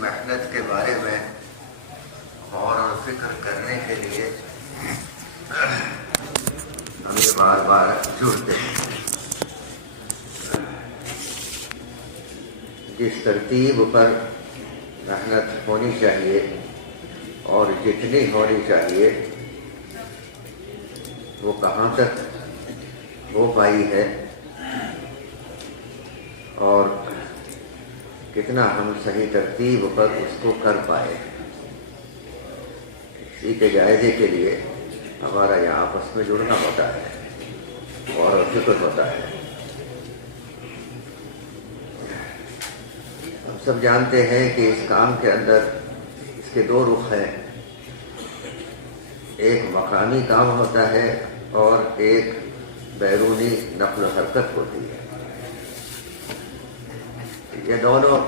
محنت کے بارے میں غور اور فکر کرنے کے لیے ہم یہ بار بار جڑتے ہیں۔ جس ترتیب پر محنت ہونی چاہیے اور جتنی ہونی چاہیے وہ کہاں تک ہو پائی ہے اور کتنا ہم صحیح ترتیب پر اس کو کر پائے، اسی کے جائزے کے لیے ہمارا یہاں آپس میں جڑنا ہوتا ہے اور فکر ہوتا ہے۔ ہم سب جانتے ہیں کہ اس کام کے اندر اس کے دو رخ ہیں، ایک مقامی کام ہوتا ہے اور ایک بیرونی نقل و حرکت ہوتی ہے۔ یہ دونوں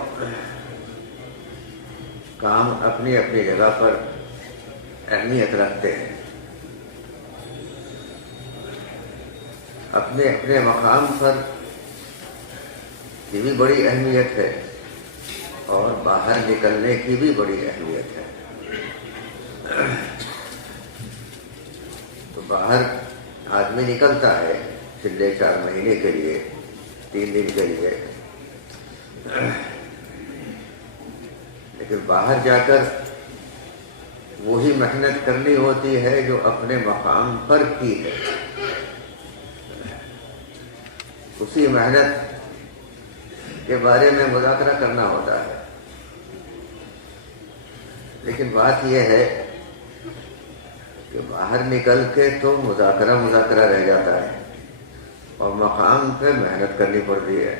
کام اپنی اپنی جگہ پر اہمیت رکھتے ہیں، اپنے اپنے مقام پر کی بھی بڑی اہمیت ہے اور باہر نکلنے کی بھی بڑی اہمیت ہے۔ تو باہر آدمی نکلتا ہے پچھلے 4 مہینے کے لیے، 3 دن کے لیے، لیکن باہر جا کر وہی محنت کرنی ہوتی ہے جو اپنے مقام پر کی ہے۔ اسی محنت کے بارے میں مذاکرہ کرنا ہوتا ہے، لیکن بات یہ ہے کہ باہر نکل کے تو مذاکرہ رہ جاتا ہے اور مقام پہ محنت کرنی پڑتی ہے۔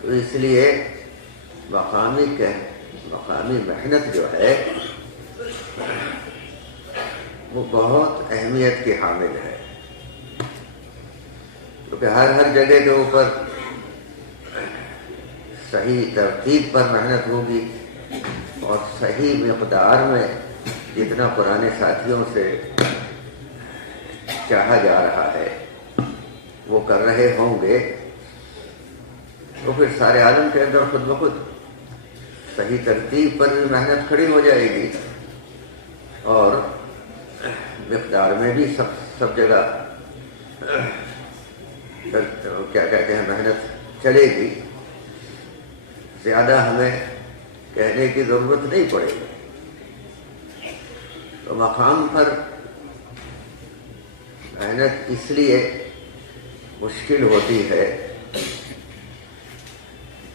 تو اس لیے مقامی محنت جو ہے وہ بہت اہمیت کی حامل ہے، کیونکہ ہر جگہ کے اوپر صحیح ترتیب پر محنت ہوگی اور صحیح مقدار میں جتنا پرانے ساتھیوں سے چاہا جا رہا ہے وہ کر رہے ہوں گے، تو پھر سارے عالم کے اندر خود بخود صحیح ترتیب پر بھی محنت کھڑی ہو جائے گی اور مقدار میں بھی سب جگہ کیا کہتے ہیں محنت چلے گی، زیادہ ہمیں کہنے کی ضرورت نہیں پڑے گی۔ تو مقام پر محنت اس لیے مشکل ہوتی ہے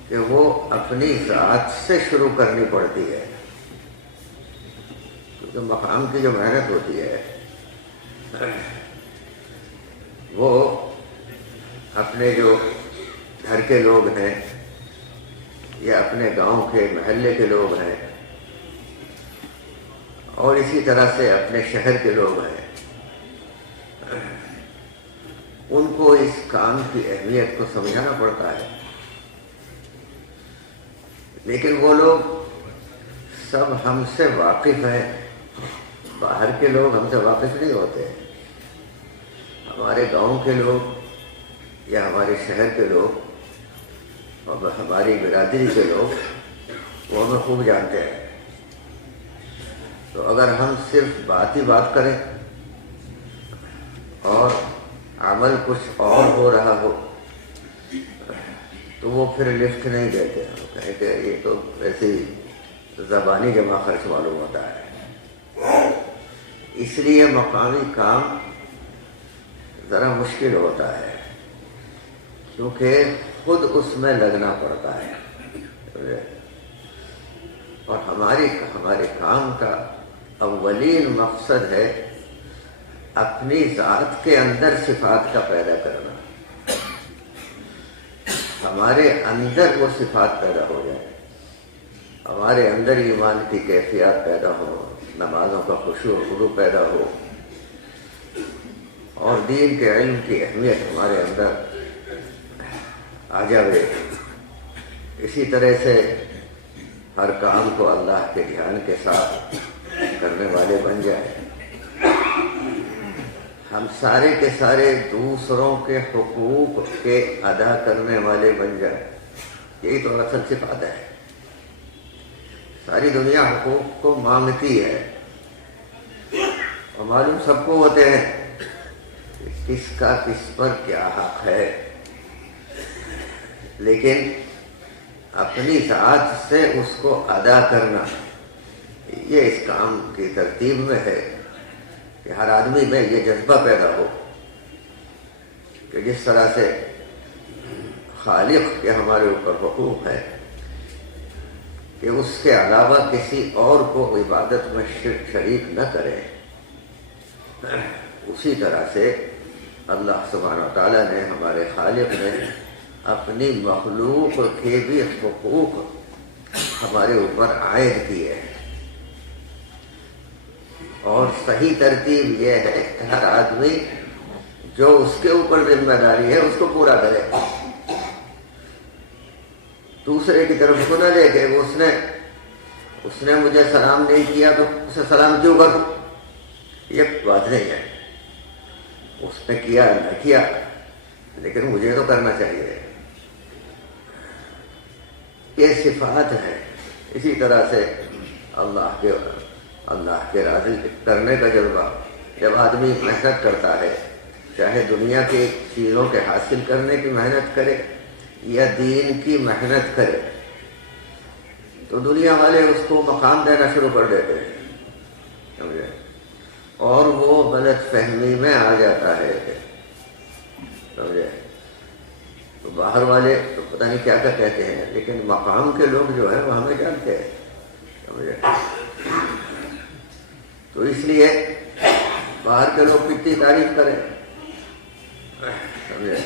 کہ وہ اپنی ذات سے شروع کرنی پڑتی ہے، کیونکہ مقام کی جو محنت ہوتی ہے وہ اپنے جو گھر کے لوگ ہیں یا اپنے گاؤں کے محلے کے لوگ ہیں اور اسی طرح سے اپنے شہر کے لوگ ہیں، ان کو اس کام کی اہمیت کو سمجھانا پڑتا ہے، لیکن وہ لوگ سب ہم سے واقف ہیں، باہر کے لوگ ہم سے واقف نہیں ہوتے۔ ہمارے گاؤں کے لوگ یا ہمارے شہر کے لوگ اور ہماری برادری کے لوگ وہ ہمیں خوب جانتے ہیں۔ تو اگر ہم صرف بات کریں اور عمل کچھ اور ہو رہا ہو تو وہ پھر لفٹ نہیں دیتے، کہیں کہ یہ تو ویسے ہی زبانی جمع خرچ معلوم ہوتا ہے۔ اس لیے مقامی کام ذرا مشکل ہوتا ہے، کیونکہ خود اس میں لگنا پڑتا ہے، اور ہمارے کام کا اولین مقصد ہے اپنی ذات کے اندر صفات کا پیدا کرنا، ہمارے اندر وہ صفات پیدا ہو جائے، ہمارے اندر ایمان کی کیفیات پیدا ہو، نمازوں کا خشوع و خضوع پیدا ہو اور دین کے علم کی اہمیت ہمارے اندر آ جائے۔ اسی طرح سے ہر کام کو اللہ کے دھیان کے ساتھ کرنے والے بن جائیں، ہم سارے کے سارے دوسروں کے حقوق کے ادا کرنے والے بن جائیں، یہی تو اصل صفات ہے۔ ساری دنیا حقوق کو مانگتی ہے، اور معلوم سب کو ہوتے ہیں کہ کس کا کس پر کیا حق ہے، لیکن اپنی ذات سے اس کو ادا کرنا یہ اس کام کی ترتیب میں ہے کہ ہر آدمی میں یہ جذبہ پیدا ہو کہ جس طرح سے خالق کے ہمارے اوپر حقوق ہے کہ اس کے علاوہ کسی اور کو عبادت میں شریک نہ کرے، اسی طرح سے اللہ سبحانہ و تعالیٰ نے، ہمارے خالق نے اپنی مخلوق کے بھی حقوق ہمارے اوپر عائد کیے ہیں، اور صحیح ترتیب یہ ہے کہ ہر آدمی جو اس کے اوپر ذمہ داری ہے اس کو پورا کرے، دوسرے کی طرف کو نہ لے کہ اس نے مجھے سلام نہیں کیا تو اسے سلام کیوں کروں، یہ بات نہیں ہے، اس نے کیا نہ کیا لیکن مجھے تو کرنا چاہیے، یہ صفات ہے۔ اسی طرح سے اللہ کے راضی کرنے کا جذبہ، جب آدمی محنت کرتا ہے، چاہے دنیا کی چیزوں کے حاصل کرنے کی محنت کرے یا دین کی محنت کرے، تو دنیا والے اس کو مقام دینا شروع کر دیتے ہیں، سمجھے، اور وہ غلط فہمی میں آ جاتا ہے، سمجھے، تو باہر والے تو پتہ نہیں کیا کیا کہتے ہیں، لیکن مقام کے لوگ جو ہیں وہ ہمیں جانتے ہیں، سمجھے، تو اس لیے باہر کے لوگ کتنی تعریف کریں، سمجھے،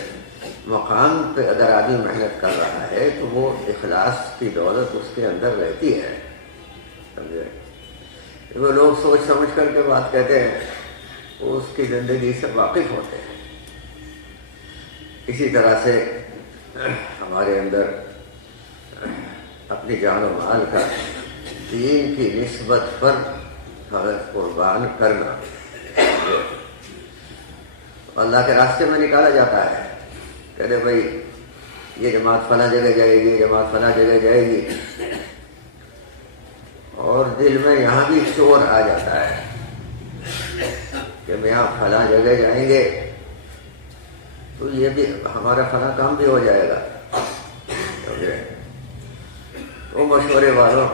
مقام پہ اگر آدمی محنت کر رہا ہے تو وہ اخلاص کی دولت اس کے اندر رہتی ہے، سمجھے، وہ لوگ سوچ سمجھ کر کے بات کہتے ہیں، وہ اس کی زندگی سے واقف ہوتے ہیں۔ اسی طرح سے ہمارے اندر اپنی جان و مال کا دین کی نسبت پر قربان کرنا اللہ کے راستے میں نکالا جاتا ہے، کہتے بھائی یہ جماعت فلاں جگہ جائے گی، جماعت فلاں جگہ جائے گی، اور دل میں یہاں بھی شور آ جاتا ہے کہ ہم یہاں فلاں جگہ جائیں گے تو یہ بھی ہمارا فلاں کام بھی ہو جائے گا، وہ مشورے والوں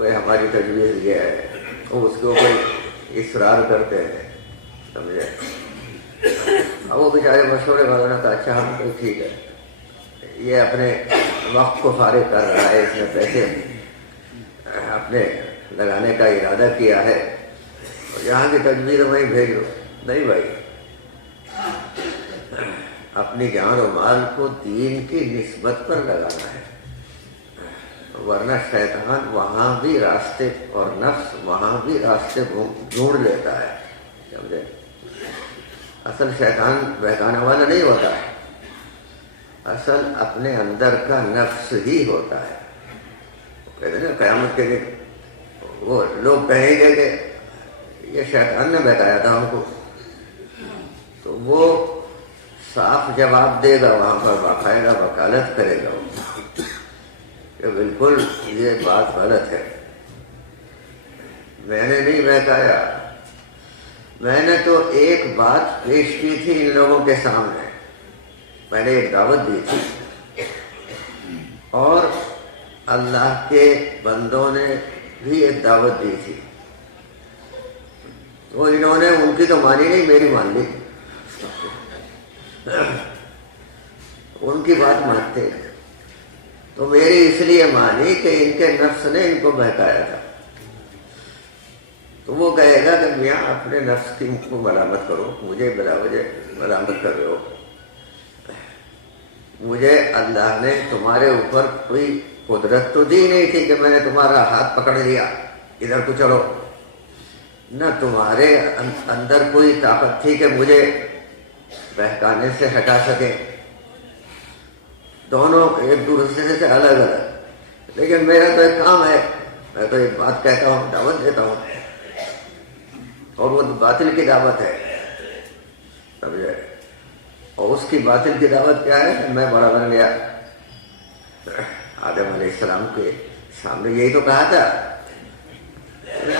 ہماری تجویز یہ ہے، وہ اس کے اوپر اصرار کرتے ہیں، سمجھے، اب وہ بیچارے مشورے والوں نے کہا اچھا ہم تو ٹھیک ہے، یہ اپنے وقت کو فارغ کر رہا ہے، اس نے پیسے اپنے لگانے کا ارادہ کیا ہے، اور یہاں کی تجویز وہیں بھیجو، نہیں بھائی، اپنی جان و مال کو دین کی نسبت پر لگانا ہے، ورنہ شیطان وہاں بھی راستے اور نفس وہاں بھی راستے ڈھونڈ لیتا ہے، سمجھے، اصل شیطان بہکانے والا نہیں ہوتا ہے، اصل اپنے اندر کا نفس ہی ہوتا ہے۔ کہتے ہیں نا قیامت کے دن وہ لوگ کہیں گے کہ یہ شیطان نے بہکایا تھا ہم کو، تو وہ صاف جواب دے گا، وہاں پر باقاعدہ وکالت کرے گا کہ بالکل یہ بات غلط ہے، میں نے نہیں بہکایا، میں نے تو ایک بات پیش کی تھی ان لوگوں کے سامنے، میں نے ایک دعوت دی تھی، اور اللہ کے بندوں نے بھی ایک دعوت دی تھی، تو انہوں نے ان کی تو مانی نہیں، میری مان لی، ان کی بات مانتے ہیں، تو میری اس لیے مانی کہ ان کے نفس نے ان کو بہکایا تھا، تو وہ کہے گا کہ میاں اپنے نفس کی کو ملامت کرو، مجھے بلا وجہ ملامت کر رہے ہو، مجھے اللہ نے تمہارے اوپر کوئی قدرت تو دی نہیں تھی کہ میں نے تمہارا ہاتھ پکڑ لیا ادھر کو چلو، نہ تمہارے اندر کوئی طاقت تھی کہ مجھے بہکانے سے ہٹا سکے، دونوں ایک دوسرے سے الگ الگ، لیکن میرا تو ایک کام ہے، میں تو ایک بات کہتا ہوں، دعوت دیتا ہوں، اور وہ باطل کی دعوت ہے، سمجھے، اور اس کی باطل کی دعوت کیا ہے؟ میں بڑا بن گیا، آدم علیہ السلام کے سامنے یہی تو کہا تھا،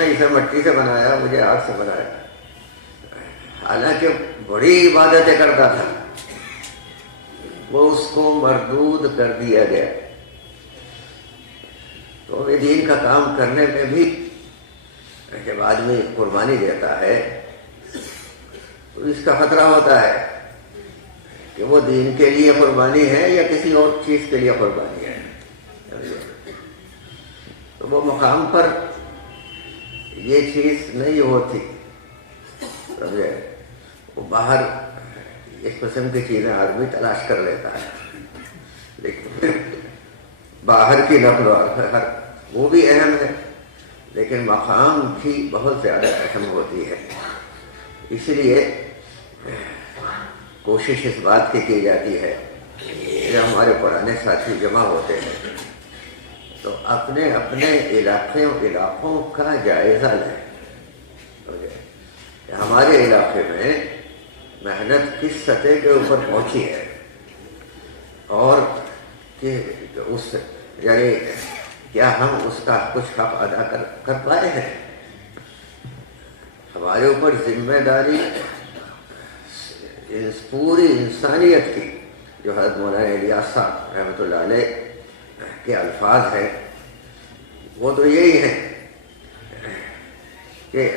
اسے مٹی سے بنایا، مجھے آگ سے بنایا، حالانکہ بڑی عبادتیں کرتا تھا، وہ اس کو مردود کر دیا گیا۔ تو یہ دین کا کام کرنے میں بھی جب آدمی قربانی دیتا ہے تو اس کا خطرہ ہوتا ہے کہ وہ دین کے لیے قربانی ہے یا کسی اور چیز کے لیے قربانی ہے۔ تو وہ مقام پر یہ چیز نہیں ہوتی، سمجھے؟ وہ باہر اس قسم کی چیزیں آدمی تلاش کر لیتا ہے، لیکن باہر کی نقل و حرکت وہ بھی اہم ہے، لیکن مقام کی بہت زیادہ اہم ہوتی ہے۔ اس لیے کوشش اس بات کی جاتی ہے کہ جب ہمارے پرانے ساتھی جمع ہوتے ہیں تو اپنے اپنے علاقوں کا جائزہ لیں کہ ہمارے علاقے میں محنت کس سطح کے اوپر پہنچی ہے، اور کہ اس یعنی کیا ہم اس کا کچھ حق ادا کر پائے ہیں۔ ہمارے اوپر ذمہ داری پوری انسانیت کی، جو حضرت مولانا الیاس صاحب رحمۃ اللہ علیہ کے الفاظ ہیں، وہ تو یہی ہیں کہ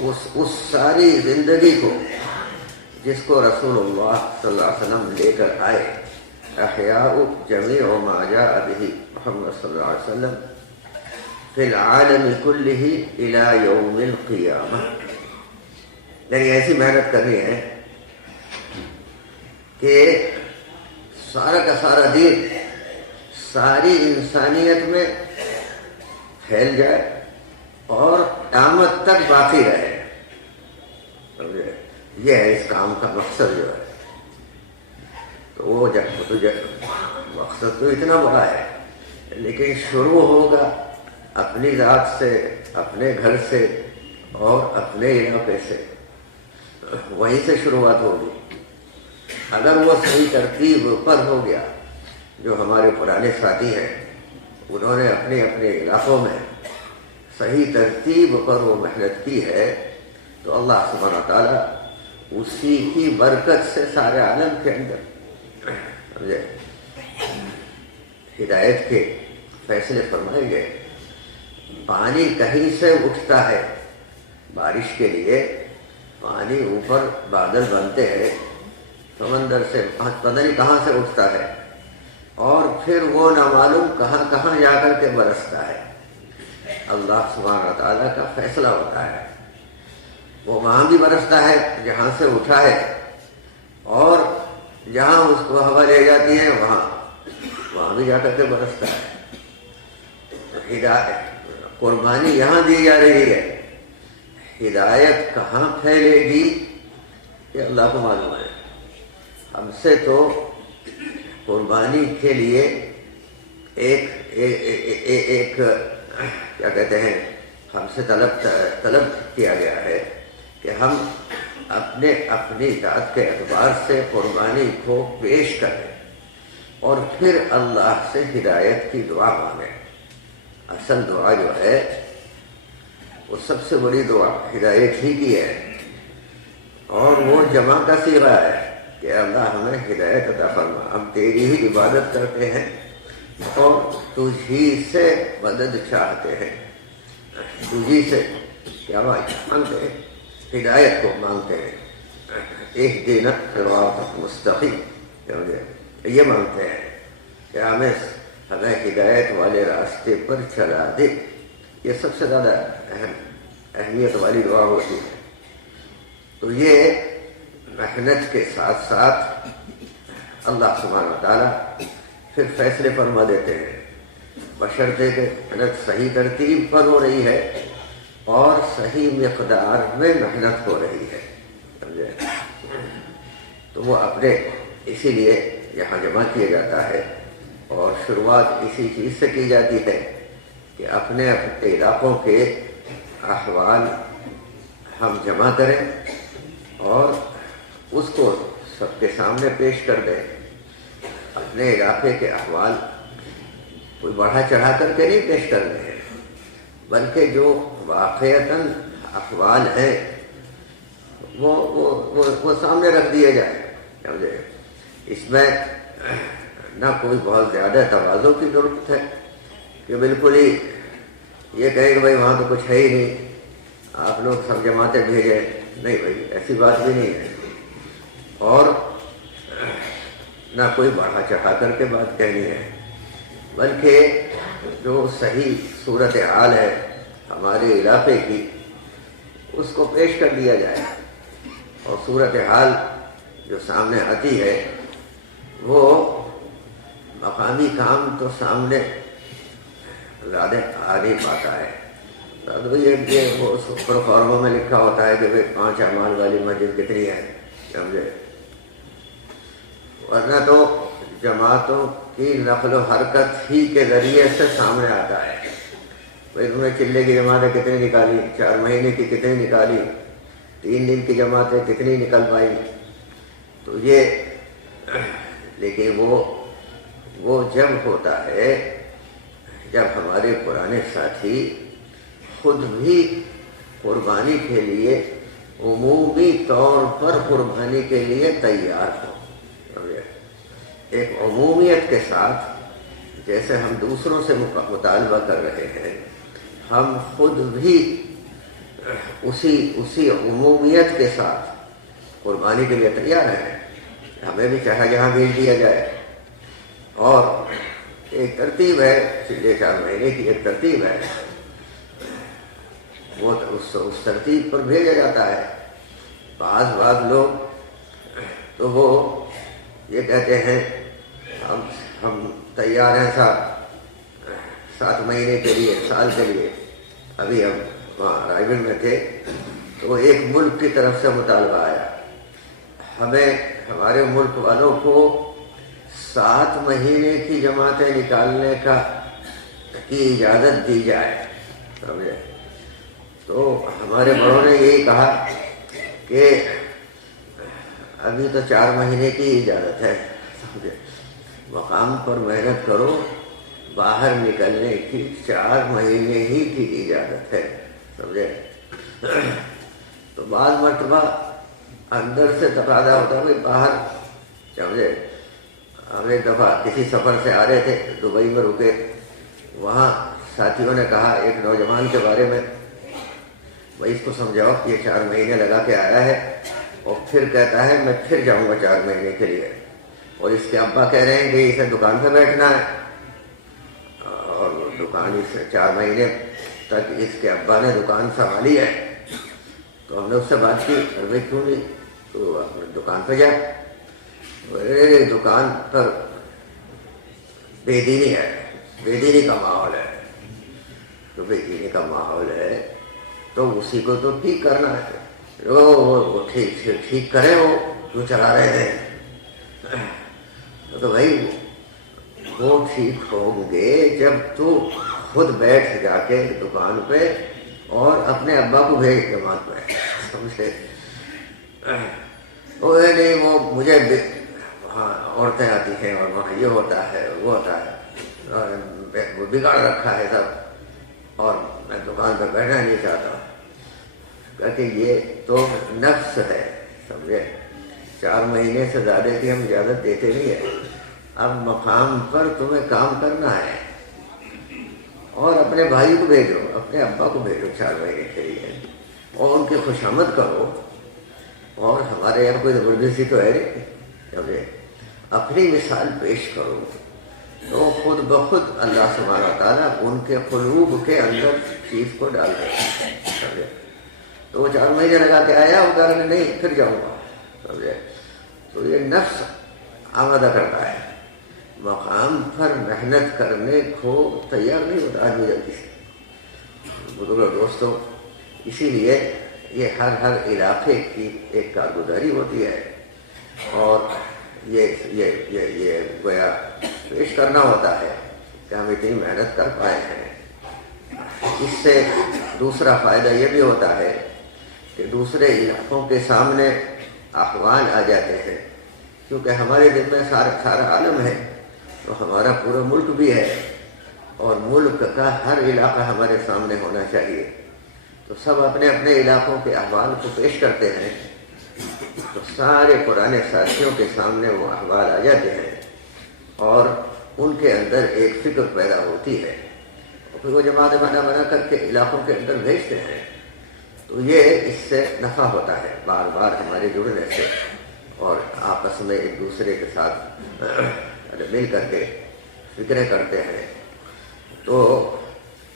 اس ساری زندگی کو جس کو رسول اللہ صلی اللہ علیہ وسلم لے کر آئے، احیاء جمیع ما جاء به محمد صلی اللہ علیہ وسلم فی العالم کلہ الی یوم القیامہ، یعنی ایسی محنت کرنی ہے کہ سارا کا سارا دین ساری انسانیت میں پھیل جائے اور قیامت تک باقی رہے۔ یہ ہے اس کام کا مقصد جو ہے۔ تو وہ مقصد تو اتنا بڑا ہے، لیکن شروع ہوگا اپنی ذات سے، اپنے گھر سے اور اپنے علاقے سے، وہیں سے شروعات ہوگی۔ اگر وہ صحیح ترتیب پر ہو گیا، جو ہمارے پرانے ساتھی ہیں انہوں نے اپنے اپنے علاقوں میں صحیح ترتیب پر وہ محنت کی ہے، تو اللہ سبحانہ تعالیٰ اسی کی برکت سے سارے عالم کے اندر سمجھے ہدایت کے فیصلے فرمائے گئے۔ پانی کہیں سے اٹھتا ہے، بارش کے لیے پانی اوپر بادل بنتے ہیں سمندر سے، پتہ نہیں کہاں سے اٹھتا ہے، اور پھر وہ نامعلوم کہاں کہاں جا کر کے برستا ہے۔ اللہ سبحانہ تعالیٰ کا فیصلہ ہوتا ہے، وہ وہاں بھی برستا ہے جہاں سے اٹھا ہے، اور جہاں اس کو ہوا لے جاتی ہے وہاں بھی جا کر کے برستا ہے۔ ہدایت قربانی یہاں دی جا رہی ہے، ہدایت کہاں پھیلے گی یہ اللہ کو معلوم ہے۔ ہم سے تو قربانی کے لیے ایک کیا کہتے ہیں، ہم سے طلب کیا گیا ہے کہ ہم اپنی ذات کے اعتبار سے قربانی کو پیش کریں اور پھر اللہ سے ہدایت کی دعا مانگیں۔ اصل دعا جو ہے وہ سب سے بڑی دعا ہدایت ہی کی ہے، اور وہ جمع کا صیغہ ہے کہ اللہ ہمیں ہدایت عطا فرما، ہم تیری ہی عبادت کرتے ہیں اور تجھی سے مدد چاہتے ہیں، تجھی سے کیا مانگتے ہیں؟ ہدایت کو مانگتے ہیں۔ اہدنا الصراط المستقیم، یہ مانگتے ہیں کہ ہمیں ہدایت والے راستے پر چلا دے۔ یہ سب سے زیادہ اہمیت والی دعا ہوتی ہے۔ تو یہ محنت کے ساتھ ساتھ اللہ سبحانہ تعالیٰ پھر فیصلے فرما دیتے ہیں، بشرطے کہ محنت صحیح ترتیب پر ہو رہی ہے اور صحیح مقدار میں محنت ہو رہی ہے، سمجھے؟ تو وہ اپنے اسی لیے یہاں جمع کیا جاتا ہے، اور شروعات اسی چیز سے کی جاتی ہے کہ اپنے علاقوں کے احوال ہم جمع کریں اور اس کو سب کے سامنے پیش کر دیں۔ اپنے علاقے کے احوال کوئی بڑھا چڑھا کر کے نہیں پیش کرنے ہیں، بلکہ جو واقعتاً احوال ہیں وہ سامنے رکھ دیے جائے. سمجھے؟ اس میں نہ کوئی بہت زیادہ تواضع کی ضرورت ہے کہ بالکل ہی یہ کہے کہ بھائی وہاں تو کچھ ہے ہی نہیں، آپ لوگ سب جماعتیں بھیجیں. نہیں بھائی، ایسی بات بھی نہیں ہے. اور نہ کوئی بڑھا چڑھا کر کے بات کہنی ہے، بلکہ جو صحیح صورت حال ہے ہمارے علاقے کی اس کو پیش کر دیا جائے. اور صورت حال جو سامنے آتی ہے وہ مقامی کام تو سامنے زیادہ آ نہیں پاتا ہے. تو یہ وہ سپر فارموں میں لکھا ہوتا ہے کہ بھائی 5 اعمال والی مسجد کتنی ہے، سمجھے؟ ورنہ تو جماعتوں کی نقل و حرکت ہی کے ذریعے سے سامنے آتا ہے. بھائی تم نے چلے کی جماعتیں کتنی نکالی، 4 مہینے کی کتنی نکالی، 3 دن کی جماعتیں کتنی نکل پائی. تو یہ لیکن وہ جب ہوتا ہے جب ہمارے پرانے ساتھی خود بھی قربانی کے لیے عمومی طور پر قربانی کے لیے تیار ہو. ایک عمومیت کے ساتھ جیسے ہم دوسروں سے مطالبہ کر رہے ہیں، ہم خود بھی اسی عمومیت کے ساتھ قربانی کے لیے تیار ہیں. ہمیں بھی چاہا جہاں بھیج دیا جائے. اور ایک ترتیب ہے، 4 مہینے کی ایک ترتیب ہے، وہ اس ترتیب پر بھیجا جاتا ہے. بعض لوگ تو وہ یہ کہتے ہیں ہم تیار ہیں 7 مہینے کے لیے، سال کے لیے. ابھی ہم وہاں رائے گڑھ میں تھے تو ایک ملک کی طرف سے مطالبہ آیا، ہمیں ہمارے ملک والوں کو 7 مہینے کی جماعتیں نکالنے کی اجازت دی جائے. سمجھے؟ تو ہمارے بڑوں نے یہی کہا کہ ابھی تو 4 مہینے کی اجازت ہے. سمجھے؟ مقام پر محنت کرو، باہر نکلنے کی 4 مہینے ہی کی اجازت ہے. سمجھے؟ تو بعض مرتبہ اندر سے تقاضا ہوتا ہے باہر. سمجھے؟ ہم ایک دفعہ کسی سفر سے آ رہے تھے، دبئی میں رکے. وہاں ساتھیوں نے کہا ایک نوجوان کے بارے میں، بھائی اس کو سمجھاؤ کہ یہ 4 مہینے لگا کے آیا ہے اور پھر کہتا ہے میں پھر جاؤں گا 4 مہینے کے لیے. اور اس کے ابا کہہ رہے ہیں کہ اسے دکان پہ بیٹھنا ہے، اور دکان اس 4 مہینے تک اس کے ابا نے دکان سنبھالی ہے. تو ہم نے اس سے بات کی، ارے کیوں نہیں تو اپنے دکان پہ جائے. دکان پر بے دینی ہے، بے دینی کا ماحول ہے. تو بے دینی کا ماحول ہے تو اسی کو تو ٹھیک کرنا ہے. وہ ٹھیک کرے، وہ کیوں چلا رہے ہیں. تو بھائی وہ ٹھیک ہوں گے جب تو خود بیٹھ جا کے دکان پہ اور اپنے ابا کو بھیج جماعت پہ. سمجھے؟ وہ نہیں وہ مجھے وہاں عورتیں آتی ہیں اور وہاں یہ ہوتا ہے وہ ہوتا ہے، اور وہ بگاڑ رکھا ہے سب، اور میں دکان پہ بیٹھنا نہیں چاہتا. کہتے یہ تو نفس ہے. سمجھے؟ 4 مہینے سے زیادہ کی ہم اجازت دیتے نہیں ہیں. اب مقام پر تمہیں کام کرنا ہے اور اپنے بھائی کو بھیجو، اپنے ابا کو بھیجو 4 مہینے کے لیے اور ان کی خوشامد کرو. اور ہمارے یہاں کوئی زبردستی تو ہے نہیں. سمجھے؟ اپنی مثال پیش کرو تو خود بخود اللہ سبحانہ و تعالیٰ ان کے قلوب کے اندر چیز کو ڈال دے. سمجھے؟ تو وہ 4 مہینے لگا کے آیا، وہ کہا کہ نہیں پھر جاؤں گا. سمجھے؟ تو یہ نفس آمادہ کرتا ہے، مقام پر محنت کرنے کو تیار نہیں ہوتا آدمی جلدی سے. بزرگ دوستوں، اسی لیے یہ ہر علاقے کی ایک کارگزاری ہوتی ہے اور یہ گویا پیش کرنا ہوتا ہے کہ ہم اتنی محنت کر پائے ہیں. اس سے دوسرا فائدہ یہ بھی ہوتا ہے کہ دوسرے علاقوں کے سامنے احوال آ جاتے ہیں، کیونکہ ہمارے دل میں سارا عالم ہے تو ہمارا پورا ملک بھی ہے. اور ملک کا ہر علاقہ ہمارے سامنے ہونا چاہیے. تو سب اپنے اپنے علاقوں کے احوال کو پیش کرتے ہیں تو سارے پرانے ساتھیوں کے سامنے وہ احوال آ جاتے ہیں اور ان کے اندر ایک فکر پیدا ہوتی ہے اور پھر وہ جماعت بنا کر کے علاقوں کے اندر بھیجتے ہیں. تو یہ اس سے نفع ہوتا ہے بار بار ہمارے جڑنے سے اور آپس میں ایک دوسرے کے ساتھ مل کر کے فکریں کرتے ہیں. تو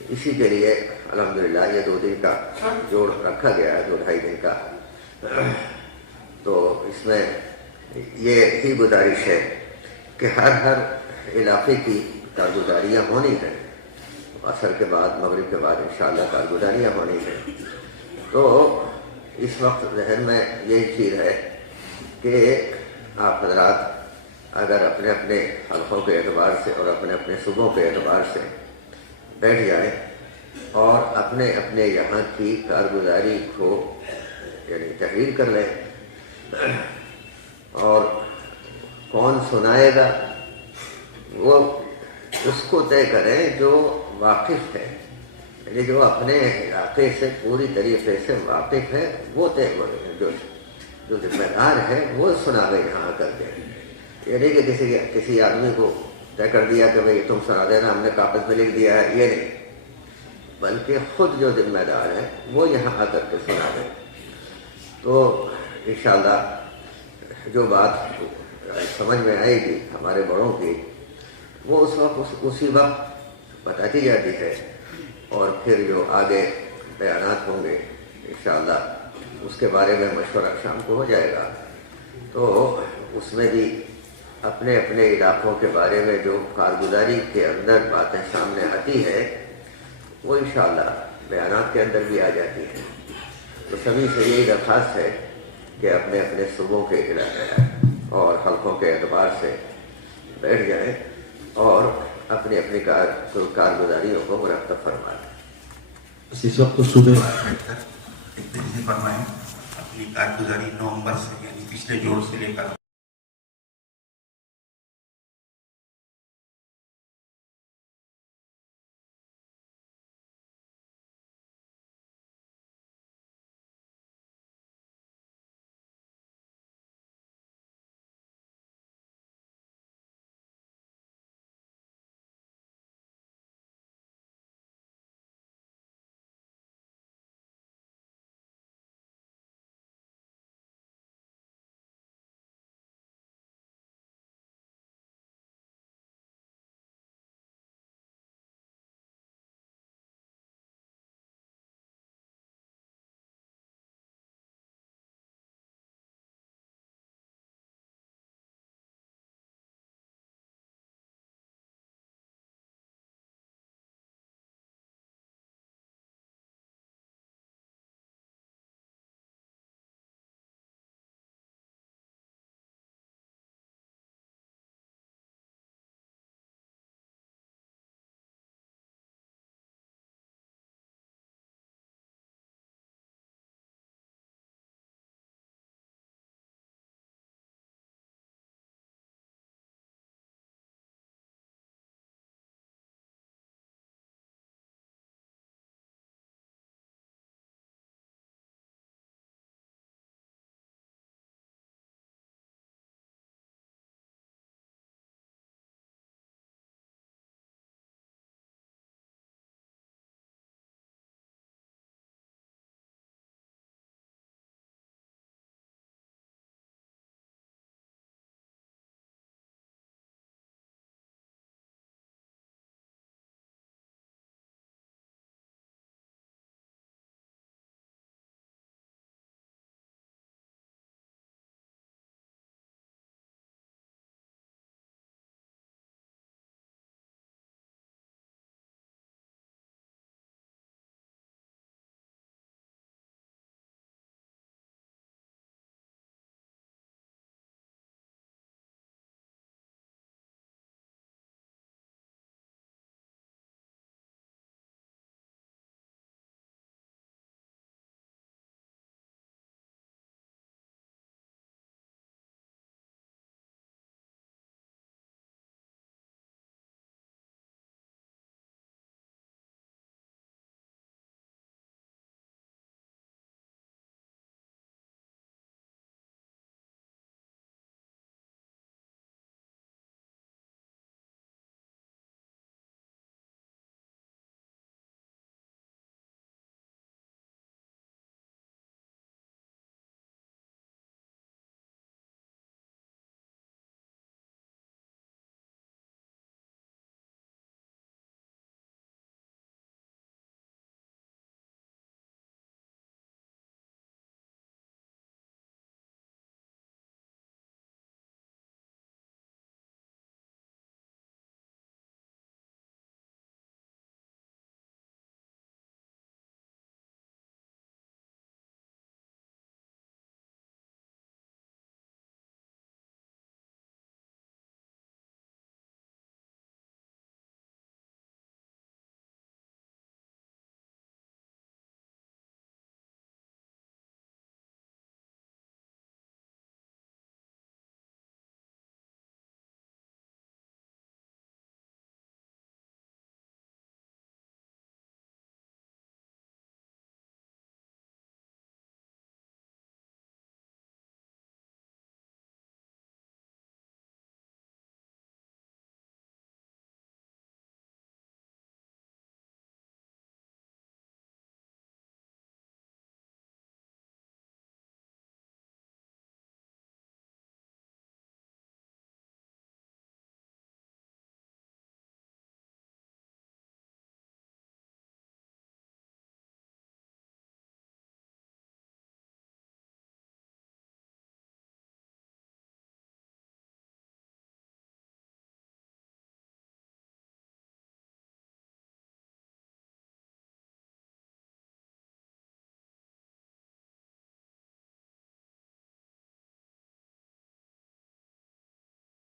اسی کے لیے الحمدللہ یہ 2 دن کا جوڑ رکھا گیا ہے, 2-2.5 دن کا. تو اس میں یہ ہی گزارش ہے کہ ہر علاقے کی کارگزاریاں ہونی ہیں. عصر کے بعد مغرب کے بعد انشاءاللہ کارگزاریاں ہونی ہیں. تو اس وقت ذہن میں یہی چیز ہے کہ آپ حضرات اگر اپنے اپنے حلقوں کے اعتبار سے اور اپنے اپنے صوبوں کے اعتبار سے بیٹھ جائیں اور اپنے اپنے یہاں کی کارگزاری کو یعنی تحریر کر لیں اور کون سنائے گا وہ اس کو طے کریں جو واقف ہے, یعنی جو اپنے علاقے سے پوری طریقے سے واقف ہے وہ طے کرے. جو ذمہ دار ہے وہ سناوے یہاں کر کے, یعنی کہ کسی آدمی کو طے کر دیا کہ بھئی تم سنا دینا, ہم نے کاغذ میں لکھ دیا ہے, یہ نہیں, بلکہ خود جو ذمہ دار ہے وہ یہاں آ کر کے سنا دیں. تو انشاءاللہ جو بات سمجھ میں آئے گی ہمارے بڑوں کی وہ اس وقت اسی وقت بتاتی جاتی ہے اور پھر جو آگے بیانات ہوں گے انشاءاللہ اس کے بارے میں مشورہ شام کو ہو جائے گا. تو اس میں بھی اپنے اپنے علاقوں کے بارے میں جو کارگزاری کے اندر باتیں سامنے آتی ہے وہ انشاءاللہ بیانات کے اندر بھی آ جاتی ہیں. تو سبھی سے یہی درخواست ہے کہ اپنے اپنے صوبوں کے علاقے اور حلقوں کے اعتبار سے بیٹھ جائیں اور اپنی اپنی کارگزاریوں کو مرتب فرمائیں. اس وقت تو صبح فرمائیں اپنی کارگزاری نومبر سے یعنی پچھلے جوڑ سے لے کر